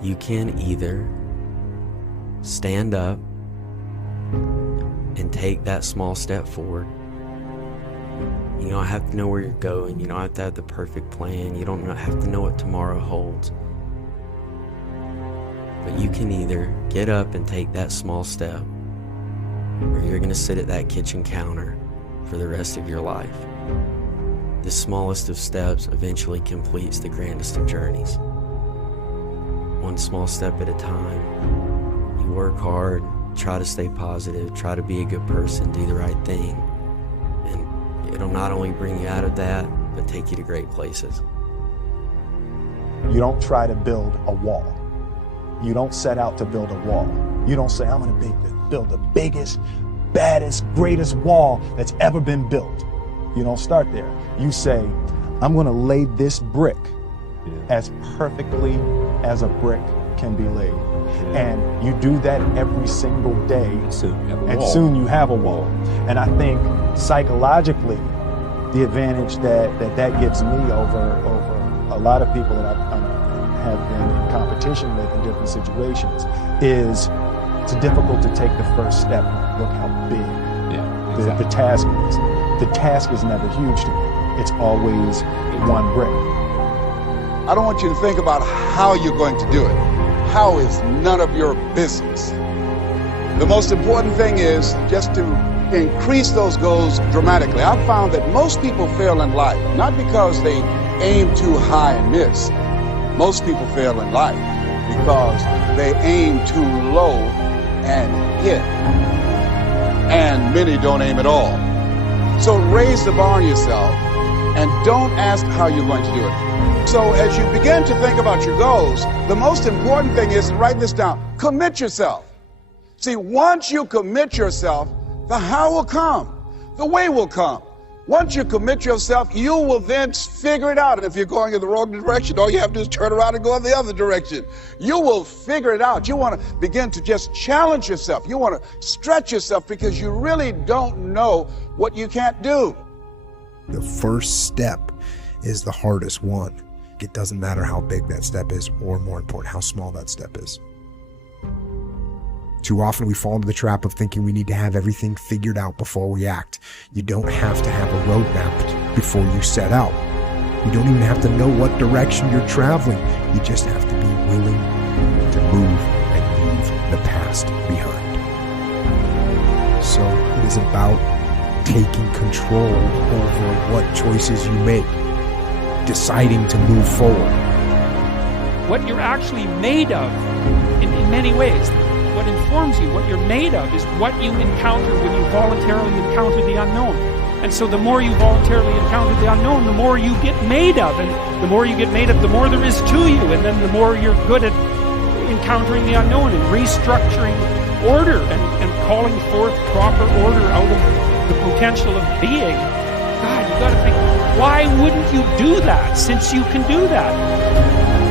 You can either stand up and take that small step forward. You don't have to know where you're going. You don't have to have the perfect plan. You don't have to know what tomorrow holds. But you can either get up and take that small step, or you're going to sit at that kitchen counter for the rest of your life. The smallest of steps eventually completes the grandest of journeys. One small step at a time. You work hard, try to stay positive, try to be a good person, do the right thing. And it'll not only bring you out of that, but take you to great places. You don't try to build a wall. You don't set out to build a wall. You don't say, I'm going to build the biggest, baddest, greatest wall that's ever been built. You don't start there. You say, I'm going to lay this brick as perfectly as a brick can be laid. And you do that every single day, and soon you have a wall. And I think psychologically, the advantage that gives me over a lot of people that I have been in competition with in different situations is it's difficult to take the first step. Look how big the task is. The task is never huge to me. It's always one brick. I don't want you to think about how you're going to do it. How is none of your business. The most important thing is just to increase those goals dramatically. I've found that most people fail in life, not because they aim too high and miss. Most people fail in life because they aim too low and hit. And many don't aim at all. So raise the bar on yourself and don't ask how you're going to do it. So as you begin to think about your goals, the most important thing is, write this down, commit yourself. See, once you commit yourself, the how will come, the way will come. Once you commit yourself, you will then figure it out. And if you're going in the wrong direction, all you have to do is turn around and go in the other direction. You will figure it out. You want to begin to just challenge yourself. You want to stretch yourself because you really don't know what you can't do. The first step is the hardest one. It doesn't matter how big that step is, or more important, how small that step is. Too often we fall into the trap of thinking we need to have everything figured out before we act. You don't have to have a roadmap before you set out. You don't even have to know what direction you're traveling. You just have to be willing to move and leave the past behind. So it is about taking control over what choices you make, deciding to move forward. What you're actually made of in many ways. What informs you, what you're made of, is what you encounter when you voluntarily encounter the unknown. And so the more you voluntarily encounter the unknown, the more you get made of. And the more you get made of, the more there is to you. And then the more you're good at encountering the unknown and restructuring order and calling forth proper order out of the potential of being. God, you got to think, why wouldn't you do that since you can do that?